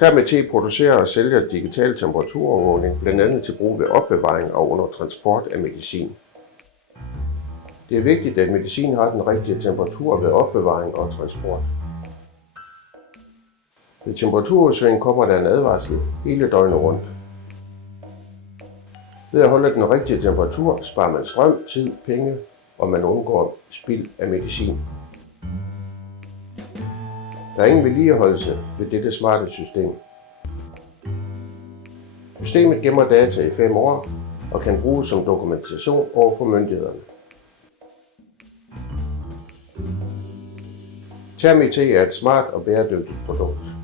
ThermIT producerer og sælger digital temperaturovervågning, blandt andet til brug ved opbevaring og under transport af medicin. Det er vigtigt, at medicin har den rigtige temperatur ved opbevaring og transport. Ved temperaturudsving kommer der en advarsel hele døgnet rundt. Ved at holde den rigtige temperatur sparer man strøm, tid, penge, og man undgår spild af medicin. Der er ingen vedligeholdelse ved dette smarte system. Systemet gemmer data i 5 år og kan bruges som dokumentation over for myndighederne. ThermIT er et smart og bæredygtigt produkt.